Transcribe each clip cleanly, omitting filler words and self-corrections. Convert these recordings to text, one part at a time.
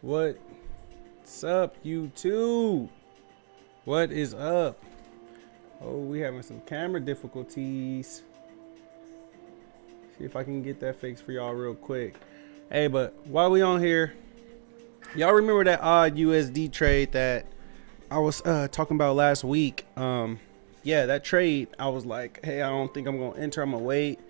What's up, YouTube? What is up? Oh, we having some camera difficulties. See if I can get that fixed for y'all real quick. Hey, but while we on here, y'all remember that AUDUSD trade that I was talking about last week? Yeah, that trade, I was like, hey, I don't think I'm gonna enter. I'm gonna wait.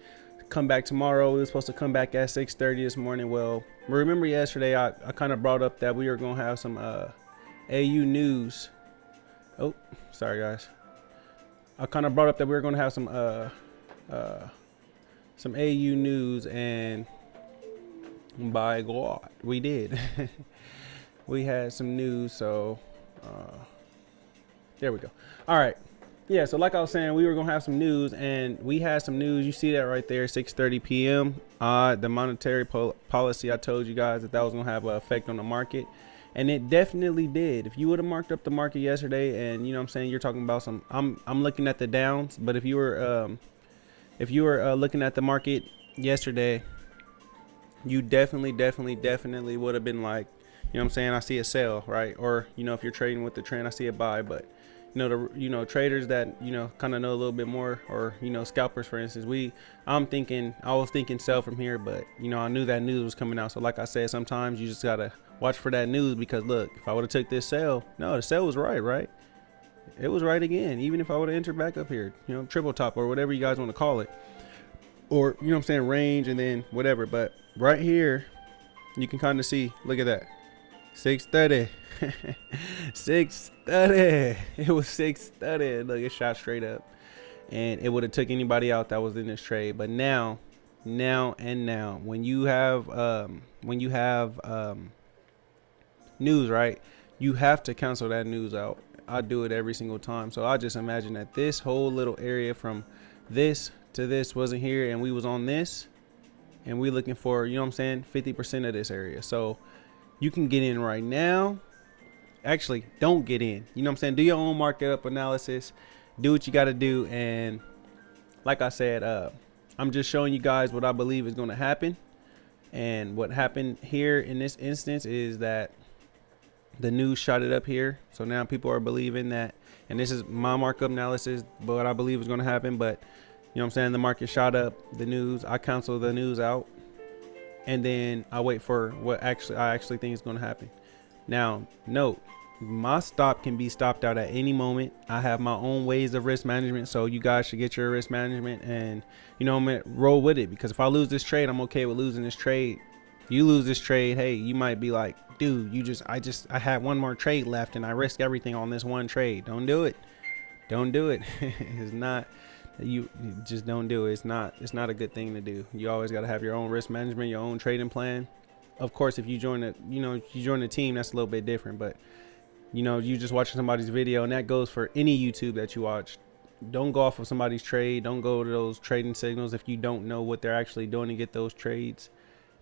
Come back tomorrow. We were supposed to come back at 6:30 this morning. Well, remember yesterday I kind of brought up that we were gonna have some AU news. Oh, sorry guys. I kind of brought up that we were gonna have some AU news, and by God, we did. We had some news, so there we go. All right. Yeah, so like I was saying, we were gonna have some news, and we had some news. You see that right there, 6:30 p.m. The monetary policy. I told you guys that was gonna have an effect on the market, and it definitely did. If you would have marked up the market yesterday, and you know what I'm saying, you're talking about some. I'm looking at the downs, but if you were looking at the market yesterday, you definitely would have been like, you know what I'm saying, I see a sell, right? Or you know, if you're trading with the trend, I see a buy, but you know, traders that, you know, kind of know a little bit more, or, you know, scalpers, for instance, I was thinking sell from here, but, you know, I knew that news was coming out. So like I said, sometimes you just got to watch for that news, because look, if I would have took this sell, no, the sell was right? It was right again. Even if I would have entered back up here, you know, triple top or whatever you guys want to call it, or, you know what I'm saying, range and then whatever. But right here, you can kind of see, look at that. 630. 630. It was 630. Look, it shot straight up, and it would have took anybody out that was in this trade. But now when you have news, right, you have to cancel that news out. I do it every single time. So I just imagine that this whole little area from this to this wasn't here, and we was on this, and we looking for, you know what I'm saying, 50% of this area. So you can get in right now. Actually, don't get in. You know what I'm saying? Do your own market up analysis. Do what you got to do. And like I said, I'm just showing you guys what I believe is going to happen. And what happened here in this instance is that the news shot it up here. So now people are believing that, and this is my markup analysis, but what I believe is going to happen. But you know what I'm saying? The market shot up the news. I cancel the news out, and then I wait for what I actually think is going to happen. Now, note, my stop can be stopped out at any moment. I have my own ways of risk management, so you guys should get your risk management, and you know, I'm gonna roll with it, because if I lose this trade, I'm okay with losing this trade. You lose this trade, hey, you might be like, dude, I had one more trade left and I risked everything on this one trade. Don't do it. Don't do it. It's not. You just don't do it. It's not a good thing to do. You always got to have your own risk management, your own trading plan. Of course, if you join a team, that's a little bit different, but you know, you just watching somebody's video, and that goes for any YouTube that you watch. Don't go off of somebody's trade. Don't go to those trading signals if you don't know what they're actually doing to get those trades,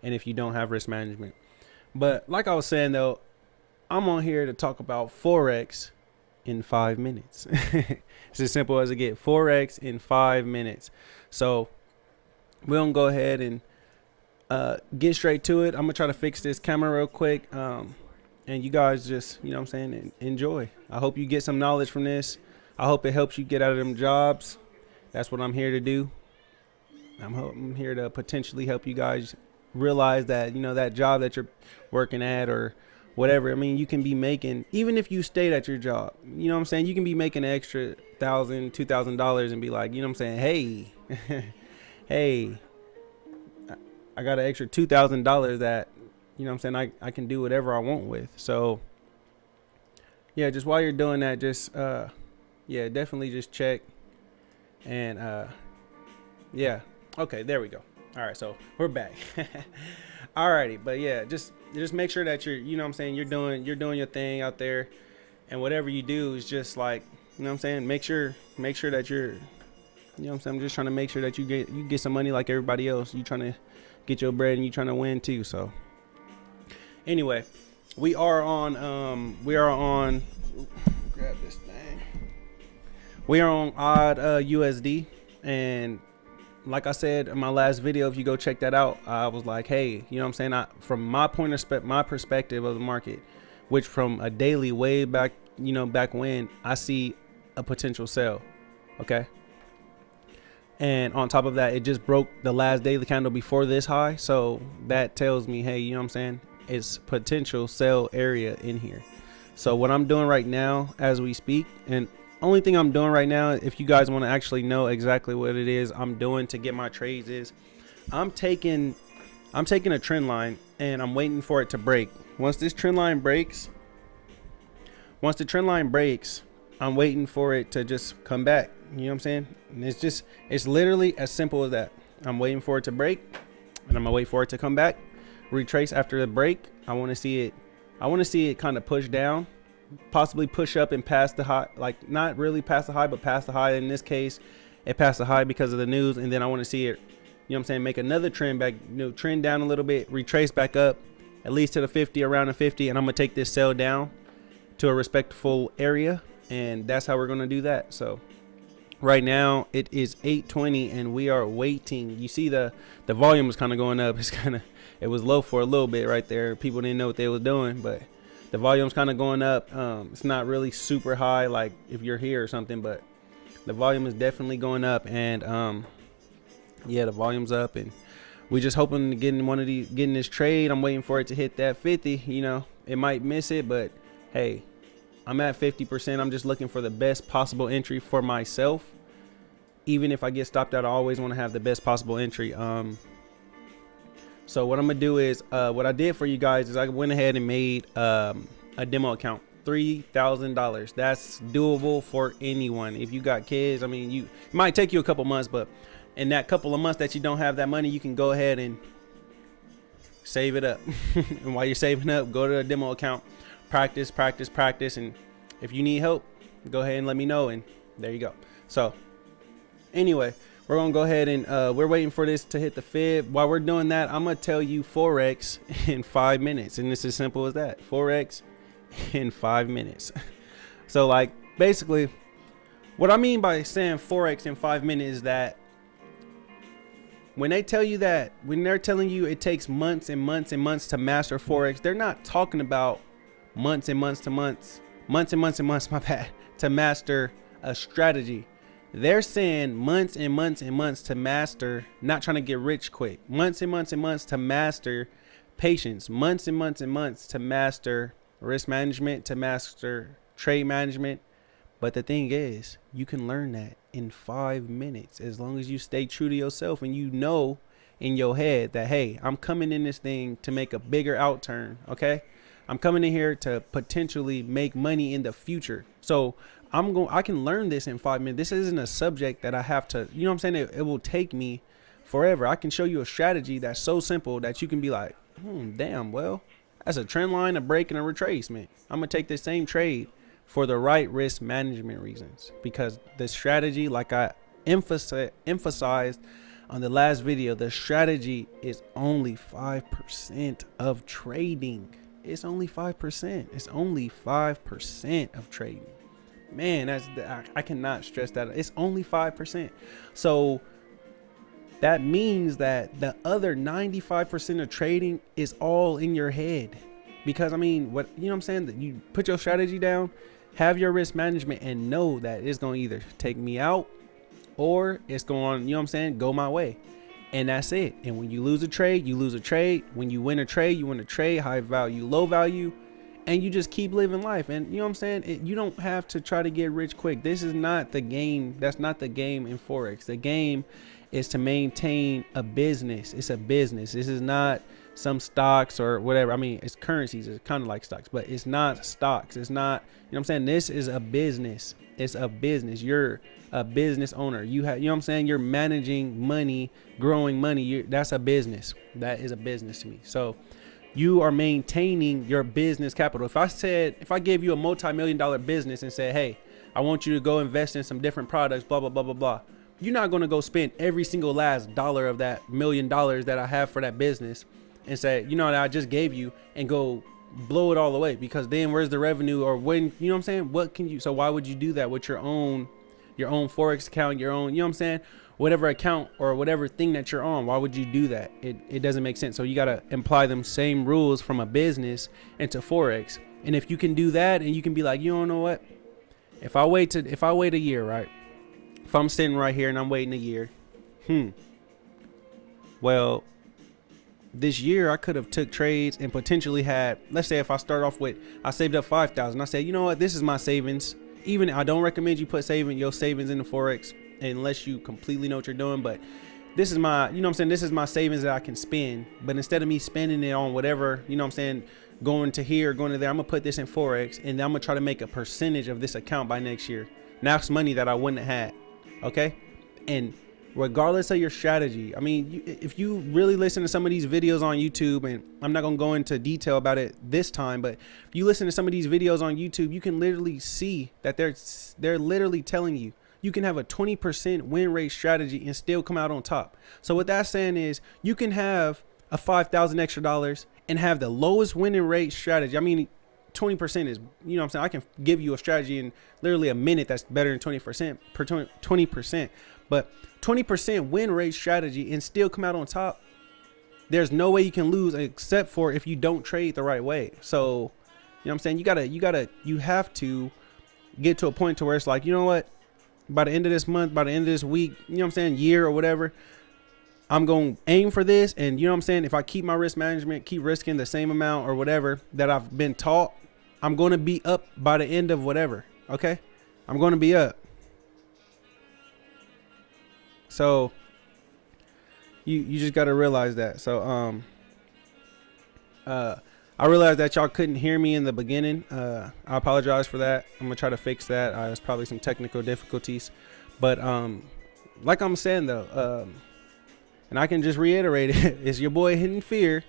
and if you don't have risk management. But like I was saying though, I'm on here to talk about Forex in 5 minutes. It's as simple as it gets. Forex in 5 minutes. So we're gonna go ahead and get straight to it. I'm gonna try to fix this camera real quick, and you guys just, you know what I'm saying, enjoy. I hope you get some knowledge from this. I hope it helps you get out of them jobs. That's what I'm here to do. I'm here to potentially help you guys realize that, you know, that job that you're working at or whatever, I mean, you can be making, even if you stayed at your job, you know what I'm saying, you can be making an extra $1,000, $2,000 and be like, you know what I'm saying, hey, hey, I got an extra $2,000 that, you know what I'm saying, I can do whatever I want with. So yeah, just while you're doing that, just yeah, definitely just check. And yeah, okay, there we go. All right, so we're back. Alrighty, but yeah, just make sure that you're, you know what I'm saying, you're doing your thing out there, and whatever you do is just like, you know what I'm saying, make sure that you're, you know what I'm saying, I'm just trying to make sure that you get some money like everybody else. You trying to get your bread, and you trying to win too. So anyway, we are on grab this thing. We are on AUD USD, and like I said in my last video, if you go check that out, I was like, hey, you know what I'm saying? From my my perspective of the market, which from a daily way back, you know, back when, I see a potential sell. Okay. And on top of that, it just broke the last daily candle before this high. So that tells me, hey, you know what I'm saying? It's potential sell area in here. So what I'm doing right now as we speak, and only thing I'm doing right now, if you guys want to actually know exactly what it is I'm doing to get my trades, is I'm taking a trend line and I'm waiting for it to break. Once this trend line breaks, I'm waiting for it to just come back. You know what I'm saying? And it's literally as simple as that. I'm waiting for it to break and I'm gonna wait for it to come back, retrace after the break. I want to see it kind of push down, possibly push up and pass the high, like not really past the high, but past the high. In this case, it passed the high because of the news. And then I want to see it, you know what I'm saying, make another trend back, you know, trend down a little bit, retrace back up at least to the 50, around the 50. And I'm gonna take this sell down to a respectful area. And that's how we're going to do that. So right now it is 8:20 and we are waiting. You see the volume is kind of going up. It was low for a little bit right there. People didn't know what they was doing, but the volume's kind of going up. It's not really super high like if you're here or something, but the volume is definitely going up. And yeah, the volume's up and we just hoping to getting this trade. I'm waiting for it to hit that 50. You know, it might miss it, but hey, I'm at 50%. I'm just looking for the best possible entry for myself. Even if I get stopped out, I always want to have the best possible entry. So what I'm gonna do is, what I did for you guys is I went ahead and made a demo account, $3,000. That's doable for anyone. If you got kids, I mean, it might take you a couple months, but in that couple of months that you don't have that money, you can go ahead and save it up. And while you're saving up, go to a demo account. Practice. And if you need help, go ahead and let me know. And there you go. So anyway, we're going to go ahead and we're waiting for this to hit the fib. While we're doing that, I'm going to tell you Forex in 5 minutes. And it's as simple as that. Forex in 5 minutes. So like basically what I mean by saying Forex in 5 minutes is that when they tell you that, when they're telling you it takes months and months and months to master Forex, they're not talking about months and months, my bad, to master a strategy. They're saying months and months and months to master, not trying to get rich quick. Months and months and months to master patience. Months and months and months to master risk management, to master trade management. But the thing is, you can learn that in 5 minutes as long as you stay true to yourself and you know in your head that, hey, I'm coming in this thing to make a bigger outturn. Okay. I'm coming in here to potentially make money in the future. So I can learn this in 5 minutes. This isn't a subject that I have to, you know what I'm saying? It will take me forever. I can show you a strategy that's so simple that you can be like, damn, well, that's a trend line, a break, and a retracement. I'm going to take the same trade for the right risk management reasons, because the strategy, like I emphasized on the last video, the strategy is only 5% of trading. It's only 5%. It's only 5% of trading. Man, I cannot stress that. It's only 5%. So that means that the other 95% of trading is all in your head. Because I mean, what, you know what I'm saying? That you put your strategy down, have your risk management, and know that it's going to either take me out or it's going, you know what I'm saying, go my way. And that's it. And when you lose a trade, you lose a trade. When you win a trade, you win a trade. High value, low value, and you just keep living life. And you know what I'm saying? You don't have to try to get rich quick. This is not the game. That's not the game in Forex. The game is to maintain a business. It's a business. This is not some stocks or whatever. I mean, it's currencies. It's kind of like stocks, but it's not stocks. It's not, you know what I'm saying? This is a business. It's a business. You're a business owner. You know what I'm saying? You're managing money, growing money. That's a business. That is a business to me. So you are maintaining your business capital. If I gave you a multi-million-dollar business and said, hey, I want you to go invest in some different products, blah, blah, blah, blah, blah. You're not going to go spend every single last dollar of that $1 million that I have for that business and say, you know, that I just gave you, and go blow it all away, because then where's the revenue? Or when, you know what I'm saying? What can you, so why would you do that with your own your own Forex account, your own, you know what I'm saying? Whatever account or whatever thing that you're on, why would you do that? It doesn't make sense. So you got to apply them same rules from a business into Forex. And if you can do that, and you can be like, you don't know what? If I wait a year, right? If I'm sitting right here and I'm waiting a year, well, this year I could have took trades and potentially had, let's say if I start off with, I saved up 5,000. I said, you know what? This is my savings. Even I don't recommend you put your savings in the Forex unless you completely know what you're doing. But this is my, you know what I'm saying? This is my savings that I can spend. But instead of me spending it on whatever, you know what I'm saying, going to here, going to there, I'm gonna put this in Forex, and then I'm gonna try to make a percentage of this account by next year. Now it's money that I wouldn't have had. Okay. And regardless of your strategy, I mean, if you really listen to some of these videos on YouTube, and I'm not gonna go into detail about it this time, but if you listen to some of these videos on YouTube, you can literally see that they're literally telling you you can have a 20% win rate strategy and still come out on top. So what that's saying is you can have a $5,000 extra dollars and have the lowest winning rate strategy. I mean, 20% is, you know what I'm saying? I can give you a strategy in literally a minute that's better than 20% per 20%, but 20% win rate strategy and still come out on top. There's no way you can lose except for if you don't trade the right way. So, you know what I'm saying? You have to get to a point to where it's like, you know what? By the end of this month, by the end of this week, you know what I'm saying? Year or whatever, I'm going to aim for this. And you know what I'm saying? If I keep my risk management, keep risking the same amount or whatever that I've been taught, I'm going to be up by the end of whatever. Okay. I'm going to be up. So you just got to realize that. So, I realized that y'all couldn't hear me in the beginning. I apologize for that. I'm gonna try to fix that. There's probably some technical difficulties, but like I'm saying though, and I can just reiterate it, it's your boy Hidden Fear,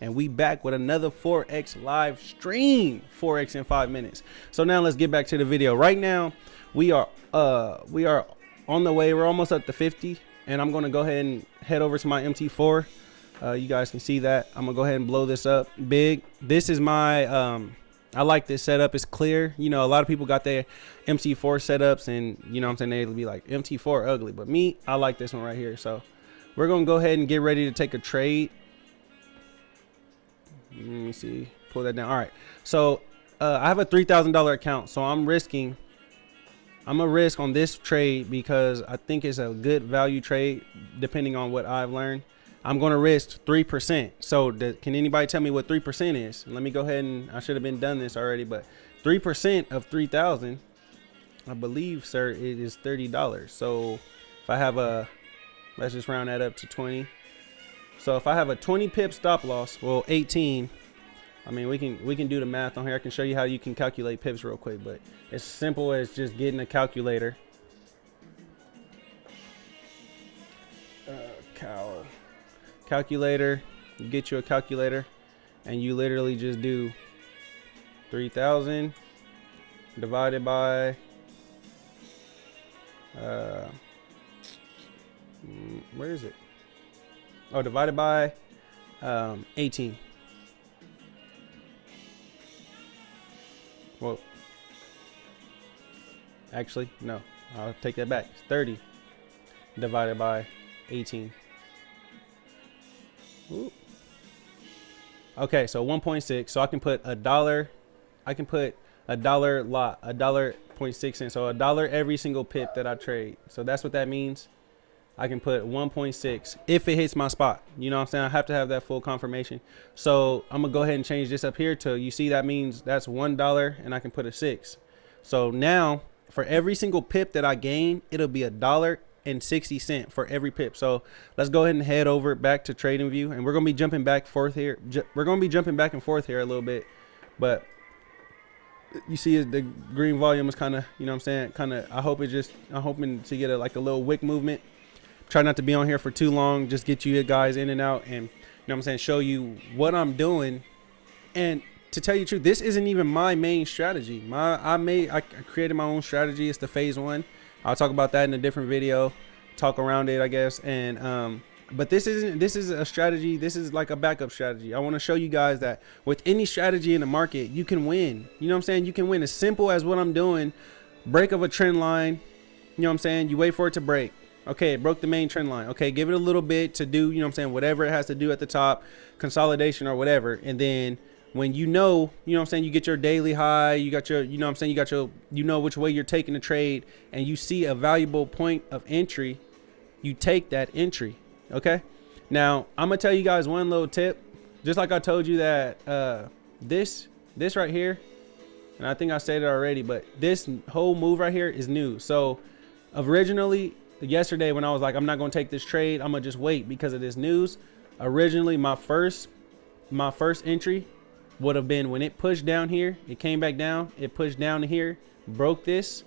and we back with another Forex live stream, Forex in 5 minutes. So now let's get back to the video. Right now, we are on the way. We're almost up to 50, and I'm gonna go ahead and head over to my MT4. You guys can see that. I'm gonna go ahead and blow this up big. This is my I like this setup. It's clear. You know, a lot of people got their MT4 setups, and you know what I'm saying, they'll be like, MT4 ugly, but me, I like this one right here. So we're gonna go ahead and get ready to take a trade. Let me see, pull that down. All right, so I have a $3,000 account, so I'm a risk on this trade because I think it's a good value trade depending on what I've learned. I'm going to risk 3%. So can anybody tell me what 3% is? Let me go ahead and, I should have been done this already, but 3% of 3,000, I believe, sir, it is $30. So if I have let's just round that up to 20. So if I have a 20 pip stop loss, well, 18, I mean, we can do the math on here. I can show you how you can calculate pips real quick, but it's simple as just getting a calculator. Calculator, you get you a calculator, and you literally just do 3,000 divided by where is it? Oh, divided by 18. Well, actually, no, I'll take that back. It's 30 divided by 18. Ooh. Okay, so 1.6. So I can put $1. I can put $1.06 in. So $1 every single pip that I trade. So that's what that means. I can put 1.6 if it hits my spot. You know what I'm saying? I have to have that full confirmation. So I'm gonna go ahead and change this up here to, you see, that means that's $1, and I can put a 6. So now for every single pip that I gain, it'll be $1.60 for every pip. So let's go ahead and head over back to trading view, and we're gonna be jumping back and forth here. We're gonna be jumping back and forth here a little bit, but you see the green volume is kind of, you know what I'm saying, kind of, I'm hoping to get like a little wick movement. Try not to be on here for too long, just get you guys in and out, and you know what I'm saying, show you what I'm doing. And to tell you the truth, this isn't even my main strategy. I created my own strategy. It's the phase 1. I'll talk about that in a different video, talk around it, I guess. And but this is a strategy. This is like a backup strategy. I want to show you guys that with any strategy in the market, you can win. You know what I'm saying? You can win. As simple as what I'm doing, break of a trend line, you know what I'm saying? You wait for it to break. Okay, it broke the main trend line. Okay, give it a little bit to do, you know what I'm saying, whatever it has to do at the top, consolidation or whatever. And then when you know what I'm saying, you get your daily high, you got your, you know what I'm saying, you got your, you know which way you're taking the trade, and you see a valuable point of entry, you take that entry. Okay? Now, I'm going to tell you guys one little tip. Just like I told you that this right here, and I think I said it already, but this whole move right here is new. So originally, yesterday when I was like, I'm not going to take this trade, I'm going to just wait because of this news. Originally, my first entry would have been when it pushed down here, it came back down, it pushed down to here, broke this.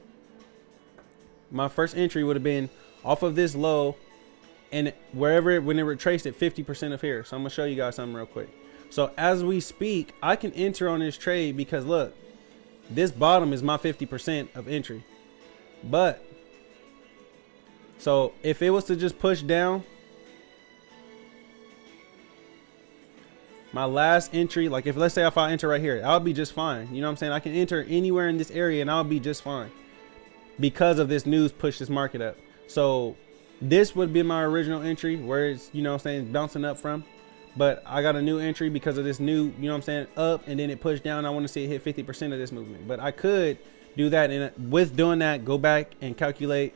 My first entry would have been off of this low, and wherever when it retraced at 50% of here. So I'm gonna show you guys something real quick. So as we speak, I can enter on this trade because look, this bottom is my 50% of entry. But so if it was to just push down, my last entry, like if let's say if I enter right here, I'll be just fine. You know what I'm saying? I can enter anywhere in this area and I'll be just fine because of this news push this market up. So this would be my original entry where it's, you know what I'm saying, bouncing up from. But I got a new entry because of this new, you know what I'm saying, up, and then it pushed down. I want to see it hit 50% of this movement. But I could do that, and with doing that, go back and recalculate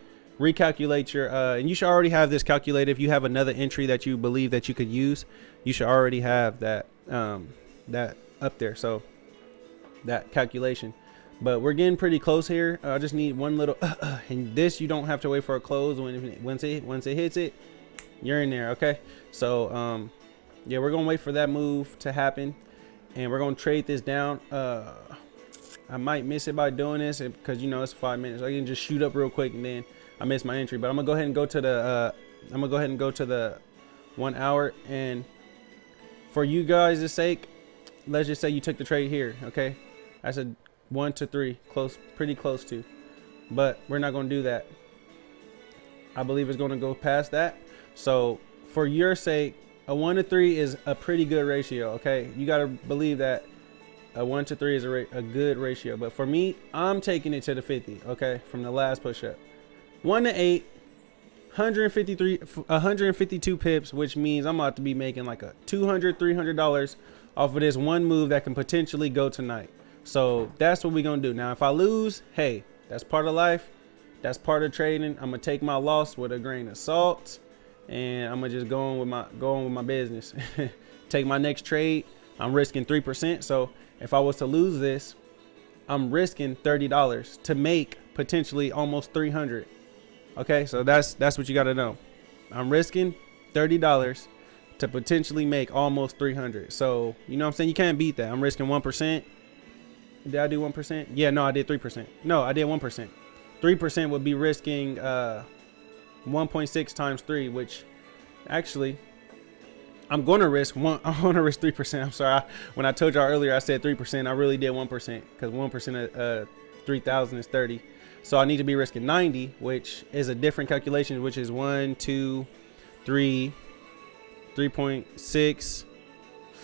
your, and you should already have this calculated. If you have another entry that you believe that you could use, you should already have that, that up there. So that calculation. But we're getting pretty close here. I just need one little, and this you don't have to wait for a close. Once it hits it, you're in there. Okay. So yeah, we're gonna wait for that move to happen, and we're gonna trade this down. I might miss it by doing this because you know it's 5 minutes. I can just shoot up real quick and then I miss my entry. But I'm gonna go ahead and go to the 1 hour, and for you guys' sake, let's just say you took the trade here. Okay, I said 1 to 3, close, pretty close to, but we're not going to do that. I believe it's going to go past that. So for your sake, a 1 to 3 is a pretty good ratio. Okay, you got to believe that a 1 to 3 is a good ratio. But for me, I'm taking it to the 50. Okay, from the last push up, 1 to 8, 152 pips, which means I'm about to be making like a $200-$300 off of this one move that can potentially go tonight. So that's what we're gonna do. Now if I lose, hey, that's part of life, that's part of trading. I'm gonna take my loss with a grain of salt, and I'm gonna just go on with my business. Take my next trade. I'm risking 3%. So if I was to lose this, I'm risking $30 to make potentially almost 300. Okay, so that's what you gotta know. I'm risking $30 to potentially make almost 300. So you know what I'm saying, you can't beat that. I'm risking 1%. Did I do 1%? Yeah, no, I did 3%. No, I did 1%. 3% would be risking 1.6 times 3, which actually I'm going to risk 3%. I'm sorry. When I told y'all earlier, I said 3%. I really did 1% because 1% of 3,000 is 30. So I need to be risking 90, which is a different calculation, which is 1, 2, 3, 3.6.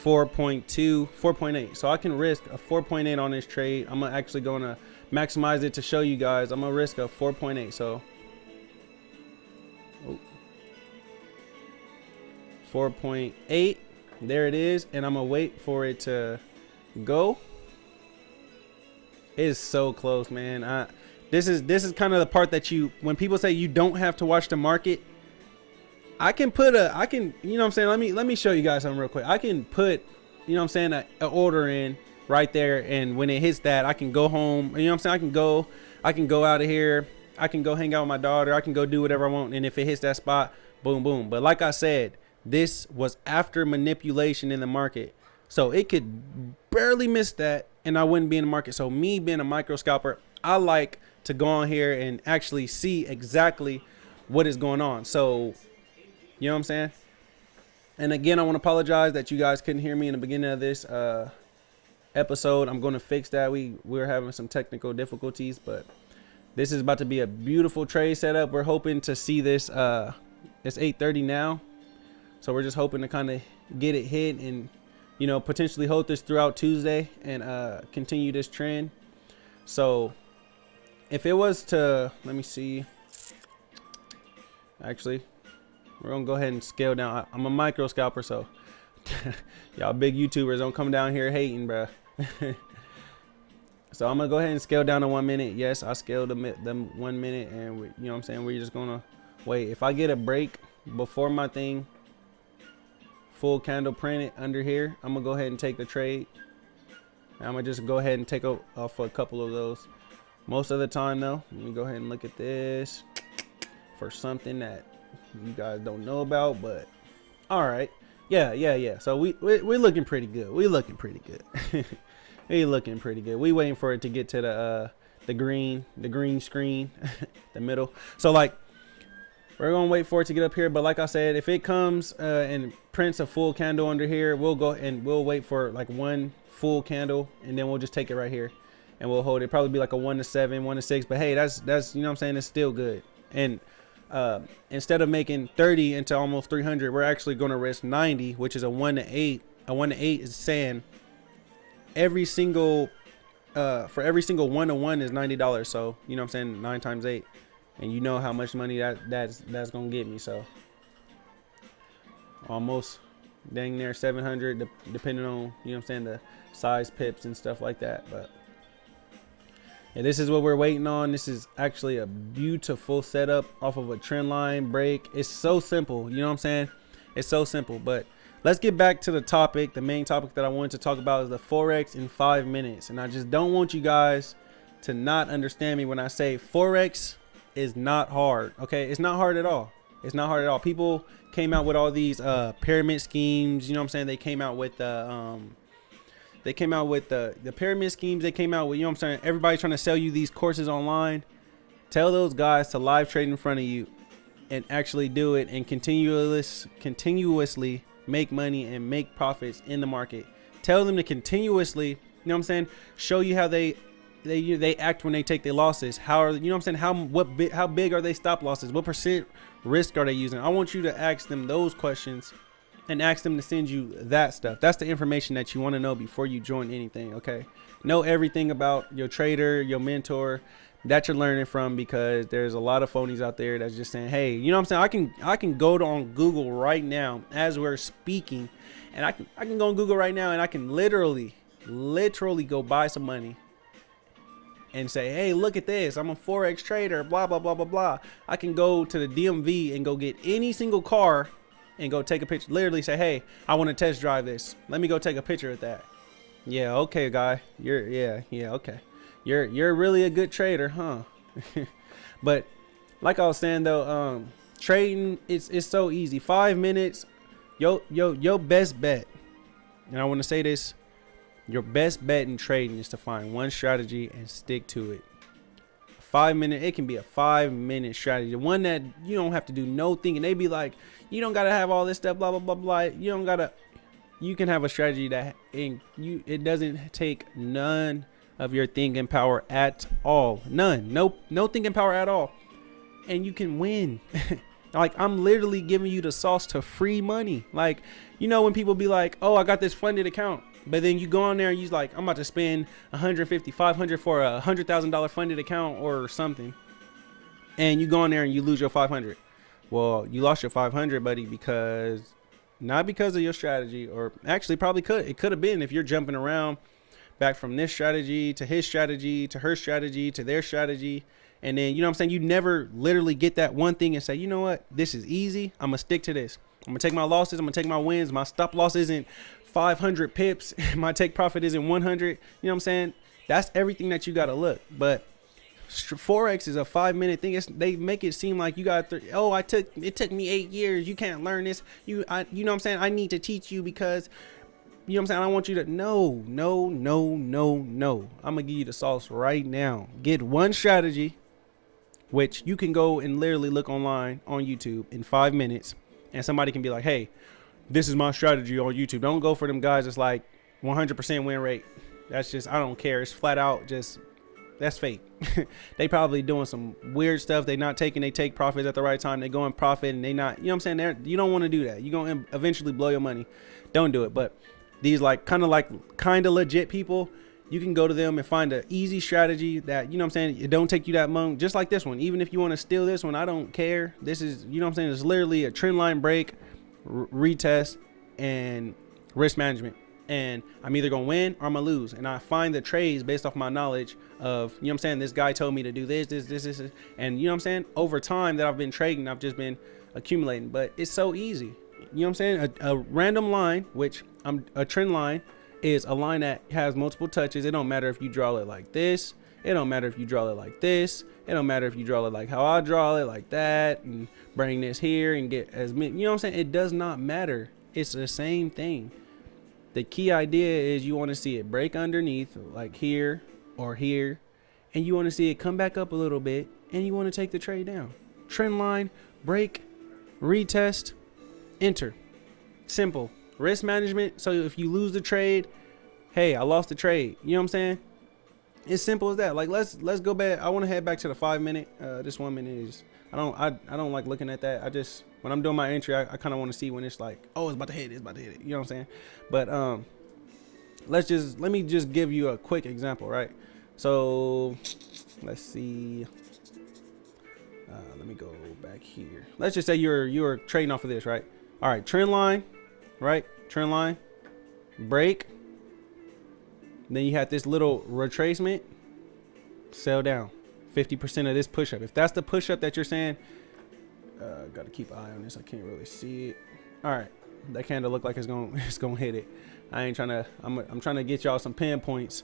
4.2, 4.8. So I can risk a 4.8 on this trade. I'm actually going to maximize it to show you guys. I'm going to risk a 4.8. So 4.8, there it is. And I'm going to wait for it to go. It's so close, man. This is kind of the part that when people say you don't have to watch the market, I can, you know what I'm saying? Let me show you guys something real quick. I can put, you know what I'm saying, an order in right there, and when it hits that, I can go home. You know what I'm saying? I can go out of here. I can go hang out with my daughter. I can go do whatever I want. And if it hits that spot, boom, boom. But like I said, this was after manipulation in the market. So it could barely miss that, and I wouldn't be in the market. So me being a micro scalper, I like to go on here and actually see exactly what is going on. So you know what I'm saying? And again, I want to apologize that you guys couldn't hear me in the beginning of this episode. I'm going to fix that. We're having some technical difficulties, but this is about to be a beautiful trade setup. We're hoping to see this. It's 8:30 now, so we're just hoping to kind of get it hit and, you know, potentially hold this throughout Tuesday and continue this trend. So if it was to, let me see. Actually, we're gonna go ahead and scale down. I'm a micro scalper, so y'all big YouTubers don't come down here hating, bruh. So I'm gonna go ahead and scale down to 1 minute. Yes, I scaled them 1 minute, and you know what I'm saying, we're just gonna wait. If I get a break before my thing full candle printed under here, I'm gonna go ahead and take the trade. I'm gonna just go ahead and take off a couple of those. Most of the time though, let me go ahead and look at this for something that you guys don't know about, but all right. Yeah. So we're looking pretty good. We're looking pretty good. We're looking pretty good. We waiting for it to get to the green screen, the middle. So like, we're gonna wait for it to get up here. But like I said, if it comes and prints a full candle under here, we'll go and we'll wait for like one full candle, and then we'll just take it right here and we'll hold it. Probably be like a 1 to 7, 1 to 6. But hey, that's you know what I'm saying, it's still good. And instead of making 30 into almost 300, we're actually going to risk 90, which is a 1 to 8. A 1 to 8 is saying every single for every single 1 to 1 is $90. So you know what I'm saying, 9 times 8, and you know how much money that's gonna get me. So almost dang near 700, depending on, you know what I'm saying, the size pips and stuff like that. But yeah, this is what we're waiting on. This is actually a beautiful setup off of a trend line break. It's so simple, you know what I'm saying? It's so simple. But let's get back to the topic. The main topic that I wanted to talk about is the Forex in 5 minutes. And I just don't want you guys to not understand me when I say Forex is not hard. Okay, it's not hard at all. It's not hard at all. People came out with all these pyramid schemes, you know what I'm saying? They came out with the pyramid schemes. They came out with, you know what I'm saying, everybody trying to sell you these courses online. Tell those guys to live trade in front of you and actually do it and continuously make money and make profits in the market. Tell them to continuously, you know what I'm saying, show you how they act when they take their losses. How are, you know what I'm saying, how big are they stop losses? What percent risk are they using? I want you to ask them those questions and ask them to send you that stuff. That's the information that you want to know before you join anything. Okay, know everything about your trader, your mentor that you're learning from, because there's a lot of phonies out there that's just saying, hey, you know what I'm saying, I can go on Google right now as we're speaking, and I can go on Google right now and I can literally go buy some money and say, hey, look at this, I'm a Forex trader, blah blah blah blah blah. I can go to the DMV and go get any single car and go take a picture, literally say, hey, I want to test drive this, let me go take a picture of that. Yeah, okay, guy, yeah, okay, you're really a good trader, huh? But like I was saying though, trading, it's so easy. 5 minutes, your best bet, and I want to say this, your best bet in trading is to find one strategy and stick to it. 5 minute, it can be a 5 minute strategy, one that you don't have to do no thinking. They be like, you don't gotta have all this stuff, blah blah blah blah. You can have a strategy that it doesn't take none of your thinking power at all. None. No thinking power at all. And you can win. Like, I'm literally giving you the sauce to free money. Like, you know, when people be like, oh, I got this funded account, but then you go on there and you're like, I'm about to spend 150, 500 for a $100,000 funded account or something. And you go on there and you lose your 500. Well, you lost your 500, buddy, not because of your strategy, or actually probably it could have been if you're jumping around back from this strategy to his strategy to her strategy to their strategy. And then, you know what I'm saying, you never literally get that one thing and say, you know what, this is easy, I'm gonna stick to this. I'm gonna take my losses, I'm gonna take my wins. My stop loss isn't 500 pips, my take profit isn't 100. You know what I'm saying? That's everything that you gotta look. But Forex is a 5 minute thing. They make it seem like you got it took me 8 years, you can't learn this, you know what I'm saying, I need to teach you because, you know what I'm saying, I want you to, no. I'm gonna give you the sauce right now. Get one strategy, which you can go and literally look online on YouTube in 5 minutes, and somebody can be like, hey, this is my strategy on YouTube. Don't go for them guys that's like 100% win rate. That's just, I don't care. It's flat out just, that's fake. They probably doing some weird stuff. They not taking they take profits at the right time. They go in profit and they not, you know what I'm saying? You don't want to do that. You're going to eventually blow your money. Don't do it. But these kind of legit people, you can go to them and find an easy strategy that, you know what I'm saying, it don't take you that long. Just like this one. Even if you want to steal this one, I don't care. This is, you know what I'm saying, it's literally a trend line break, retest, and risk management. And I'm either going to win or I'm going to lose. And I find the trades based off my knowledge of, you know what I'm saying, this guy told me to do this. And, you know what I'm saying, over time that I've been trading, I've just been accumulating. But it's so easy. You know what I'm saying? A random line, which a trend line, is a line that has multiple touches. It don't matter if you draw it like this. It don't matter if you draw it like this. It don't matter if you draw it like how I draw it, like that, and bring this here and get as many. You know what I'm saying? It does not matter. It's the same thing. The key idea is you want to see it break underneath, like here or here, and you want to see it come back up a little bit, and you want to take the trade down. Trend line, break, retest, enter. Simple. Risk management. So if you lose the trade, hey, I lost the trade. You know what I'm saying? It's simple as that. Like let's go back. I want to head back to the 5 minute. This 1 minute is I don't like looking at that. I just, when I'm doing my entry, I kind of want to see when it's like, oh, it's about to hit it, it's about to hit it. You know what I'm saying? But let me just give you a quick example, right? So let's see. Let me go back here. Let's just say you're trading off of this, right? All right, trend line, right? Trend line, break. Then you have this little retracement, sell down 50% of this push up. If that's the push up that you're saying, got to keep an eye on this. I can't really see it. All right, that candle look like it's gonna hit it. I ain't trying to. I'm trying to get y'all some pinpoints.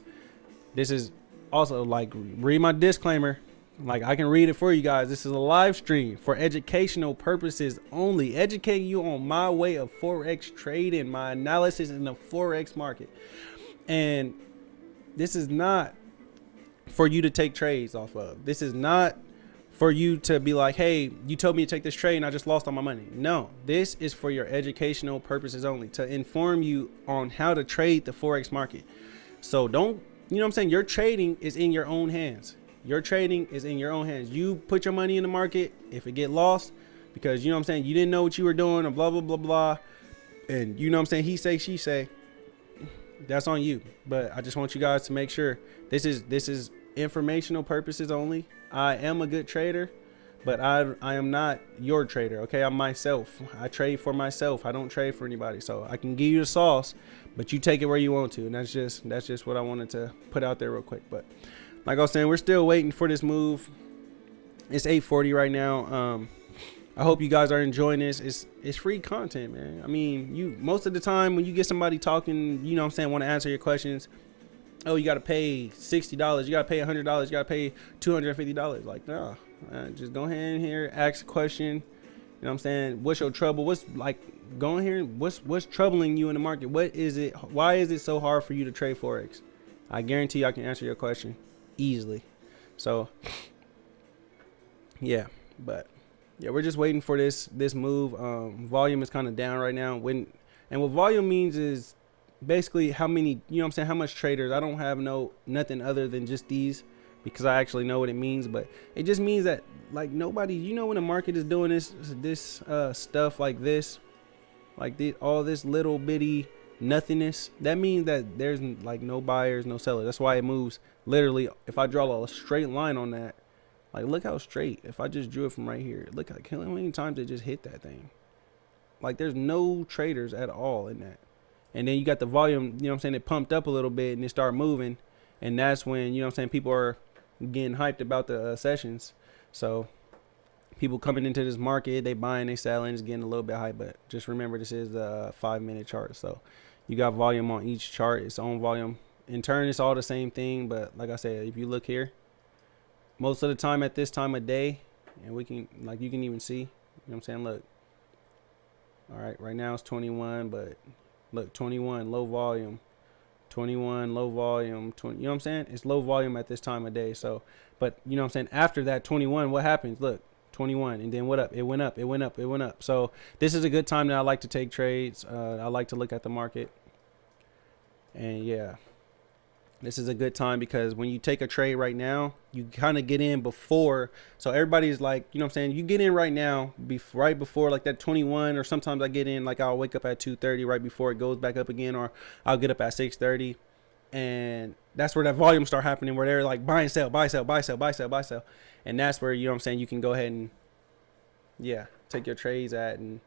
This is also, like, read my disclaimer. Like, I can read it for you guys. This is a live stream for educational purposes only, educating you on my way of Forex trading, my analysis in the Forex market. And this is not for you to take trades off of. This is not for you to be like, hey, you told me to take this trade and I just lost all my money. No, this is for your educational purposes only, to inform you on how to trade the Forex market. So don't, you know what I'm saying? Your trading is in your own hands. Your trading is in your own hands. You put your money in the market. If it get lost because, you know what I'm saying, you didn't know what you were doing, or blah, blah, blah, blah, and, you know what I'm saying, he say, she say, that's on you. But I just want you guys to make sure this is informational purposes only. I am a good trader, but I am not your trader. Okay, I'm myself. I trade for myself. I don't trade for anybody. So I can give you the sauce, but you take it where you want to. And that's just what I wanted to put out there real quick. But like I was saying, we're still waiting for this move. It's 8:40 right now. I hope you guys are enjoying this. It's free content, man. I mean, you, most of the time when you get somebody talking, you know what I'm saying, want to answer your questions, oh, you got to pay $60, you got to pay $100, you got to pay $250. Like, no, just go ahead in here, ask a question. You know what I'm saying? What's your trouble? What's, like, go in here. What's troubling you in the market? What is it? Why is it so hard for you to trade Forex? I guarantee you I can answer your question easily. So, yeah, but yeah, we're just waiting for this move. Volume is kind of down right now. And what volume means is basically how many, you know what I'm saying, how much traders. I don't have nothing other than just these, because I actually know what it means. But it just means that, like, nobody, you know, when the market is doing this stuff like this, like all this little bitty nothingness, that means that there's like no buyers, no sellers. That's why it moves literally. If I draw a straight line on that, like, look how straight. If I just drew it from right here, look how many times it just hit that thing. Like, there's no traders at all in that. And then you got the volume, you know what I'm saying, it pumped up a little bit and it started moving. And that's when, you know what I'm saying, people are getting hyped about the sessions. So people coming into this market, they buying, they selling, it's getting a little bit hype. But just remember, this is a 5-minute chart. So you got volume on each chart, its own volume. In turn, it's all the same thing. But like I said, if you look here, most of the time at this time of day, and we can, like, you can even see, you know what I'm saying, look. All right, right now it's 21, but look, 21, low volume, 21, low volume, 20, you know what I'm saying? It's low volume at this time of day. So, but you know what I'm saying? After that 21, what happens? Look, 21, and then what up? It went up, it went up, it went up. So this is a good time that I like to take trades. I like to look at the market. And yeah, this is a good time because when you take a trade right now, you kind of get in before. So everybody's like, you know what I'm saying? You get in right now, right before like that 21, or sometimes I get in, like, I'll wake up at 2:30 right before it goes back up again, or I'll get up at 6:30. and that's where that volume start happening, where they're like buy and sell, buy, sell, buy, sell, buy, sell, buy, sell. And that's where, you know what I'm saying, you can go ahead and, yeah, take your trades at and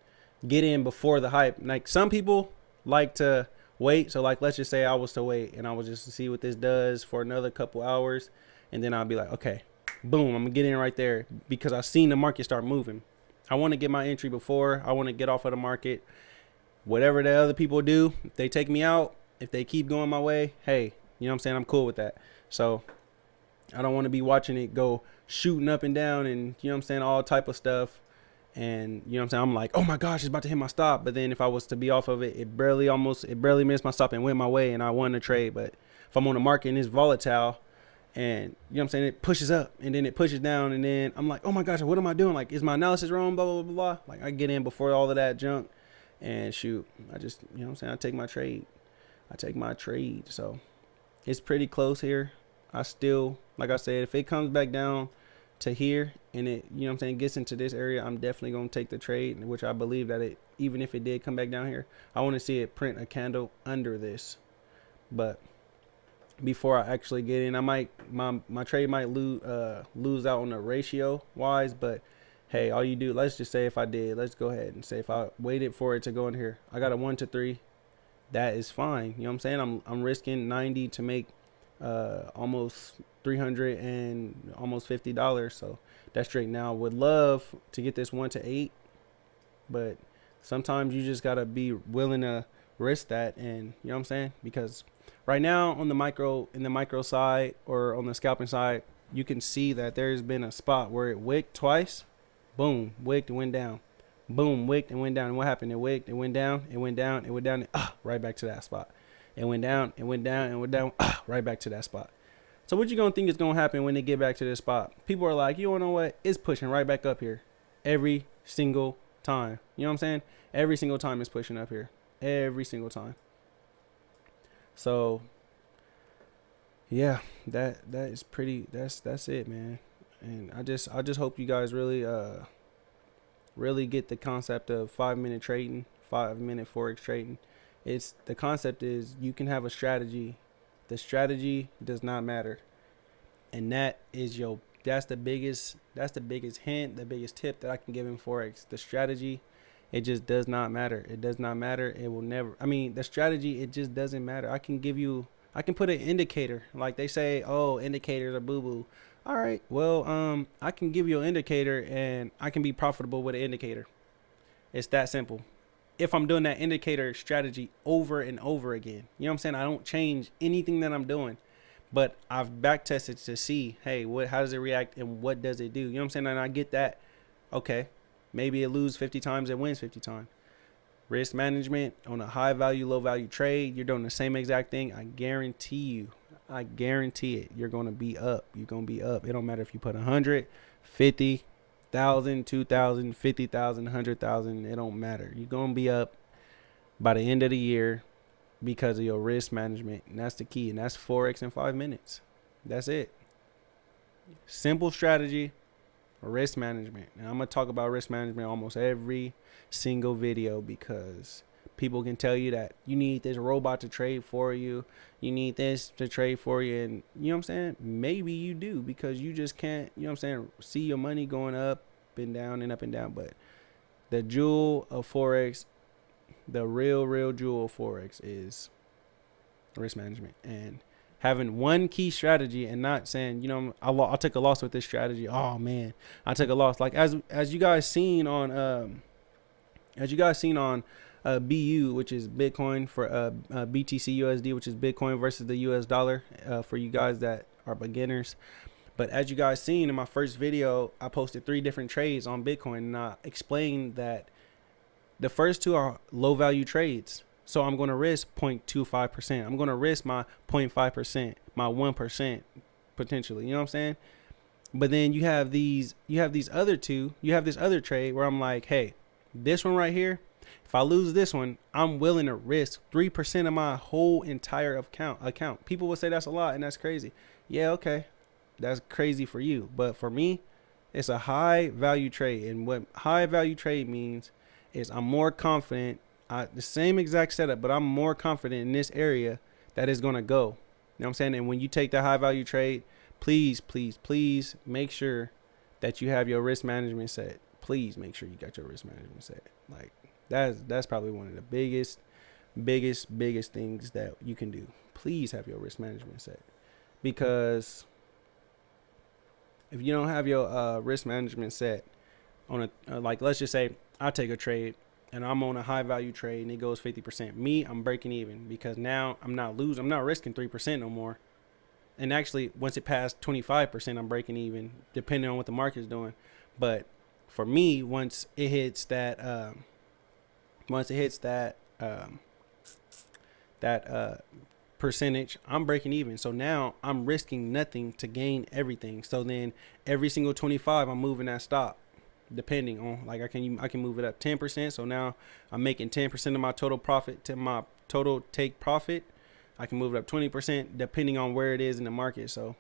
get in before the hype. Like some people like to wait. So like, let's just say I was to wait and I was just to see what this does for another couple hours. And then I'll be like, okay, boom, I'm gonna get in right there because I've seen the market start moving. I want to get my entry before I want to get off of the market. Whatever the other people do, if they take me out, if they keep going my way, hey, you know what I'm saying, I'm cool with that. So I don't want to be watching it go shooting up and down and, you know what I'm saying, all type of stuff. And, you know what I'm saying, I'm like, oh my gosh, it's about to hit my stop. But then if I was to be off of it, it barely missed my stop and went my way and I won the trade. But if I'm on the market and it's volatile and, you know what I'm saying, it pushes up and then it pushes down and then I'm like, oh my gosh, what am I doing? Like, is my analysis wrong? Blah, blah, blah, blah. Like, I get in before all of that junk and shoot, I just, you know what I'm saying, I take my trade. So it's pretty close here. I still, like I said, if it comes back down to here and it, you know what I'm saying, gets into this area, I'm definitely going to take the trade, which I believe that it, even if it did come back down here, I want to see it print a candle under this. But before I actually get in, I might, my trade might lose out on the ratio wise, but hey, all you do, let's just say if I did, let's go ahead and say if I waited for it to go in here, I got a 1 to 3, that is fine. You know what I'm saying? I'm risking 90 to make almost 300 and almost $50. So that's straight. Now would love to get this 1 to 8, but sometimes you just gotta be willing to risk that. And you know what I'm saying? Because right now on the micro side or on the scalping side, you can see that there's been a spot where it wicked twice, boom, wicked and went down, boom, wicked and went down. And what happened? It wicked, it went down, it went down, it went down, and, right back to that spot. It went down, it went down, and went down, right back to that spot. So what you gonna think is gonna happen when they get back to this spot? People are like, you wanna know what? It's pushing right back up here every single time. You know what I'm saying? Every single time it's pushing up here. Every single time. So yeah, that is pretty, that's it, man. And I just hope you guys really really get the concept of 5-minute trading, 5-minute Forex trading. It's the concept is you can have a strategy. The strategy does not matter. And that is that's the biggest hint, the biggest tip that I can give in Forex. The strategy, it just does not matter. It does not matter. It will never, I mean, the strategy, it just doesn't matter. I can put an indicator. Like they say, oh, indicators are boo-boo. All right, well, I can give you an indicator and I can be profitable with an indicator. It's that simple. If I'm doing that indicator strategy over and over again, you know what I'm saying? I don't change anything that I'm doing, but I've back tested to see, hey, how does it react and what does it do? You know what I'm saying? And I get that. Okay, maybe it loses 50 times, it wins 50 times. Risk management on a high value, low value trade, you're doing the same exact thing. I guarantee it. You're going to be up. You're going to be up. It don't matter if you put 100, 50, 1,000, 2,000, 50,000, 100,000. It don't matter. You're going to be up by the end of the year because of your risk management. And that's the key. And that's Forex in 5 minutes. That's it. Simple strategy, risk management. And I'm going to talk about risk management almost every single video because people can tell you that you need this robot to trade for you. You need this to trade for you. And you know what I'm saying? Maybe you do because you just can't, you know what I'm saying, see your money going up and down and up and down. But the jewel of Forex, the real jewel of Forex is risk management and having one key strategy and not saying, you know, I'll take a loss with this strategy. Oh man, I took a loss. Like as you guys seen on BU, which is Bitcoin, for BTCUSD, which is Bitcoin versus the US dollar, for you guys that are beginners. But as you guys seen in my first video, I posted 3 different trades on Bitcoin, and I explained that the first 2 are low value trades. So I'm going to risk 0.25%. I'm going to risk my 0.5%, my 1% potentially. You know what I'm saying? But then you have these other 2. You have this other trade where I'm like, hey, this one right here, if I lose this one, I'm willing to risk 3% of my whole entire account. People will say that's a lot and that's crazy. Yeah, okay. That's crazy for you. But for me, it's a high value trade. And what high value trade means is I'm more confident, the same exact setup, but I'm more confident in this area that is going to go. know what I'm saying? And when you take that high value trade, please, please, please make sure that you have your risk management set. Please make sure you got your risk management set. Like that's probably one of the biggest things that you can do. Please have your risk management set, because if you don't have your risk management set on a like, let's just say I take a trade and I'm on a high value trade and it goes 50%. Me, I'm breaking even, because now I'm not losing. I'm not risking 3% no more. And actually, once it passed 25%, I'm breaking even, depending on what the market is doing. But for me, once it hits that percentage, I'm breaking even. So now I'm risking nothing to gain everything. So then every single 25, I'm moving that stop, depending on, like, I can move it up 10%. So now I'm making 10% of my total profit to my total take profit. I can move it up 20% depending on where it is in the market. So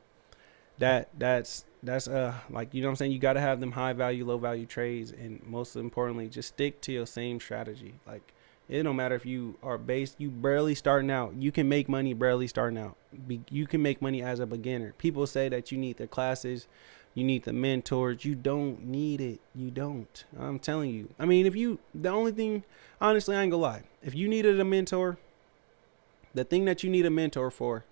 that's like, you know what I'm saying? You got to have them high value, low value trades. And most importantly, just stick to your same strategy. Like, it don't matter if you are you barely starting out. You can make money barely starting out. You can make money as a beginner. People say that you need the classes, you need the mentors. You don't need it. You don't. I'm telling you. I mean, the only thing, honestly, I ain't gonna lie. If you needed a mentor, the thing that you need a mentor for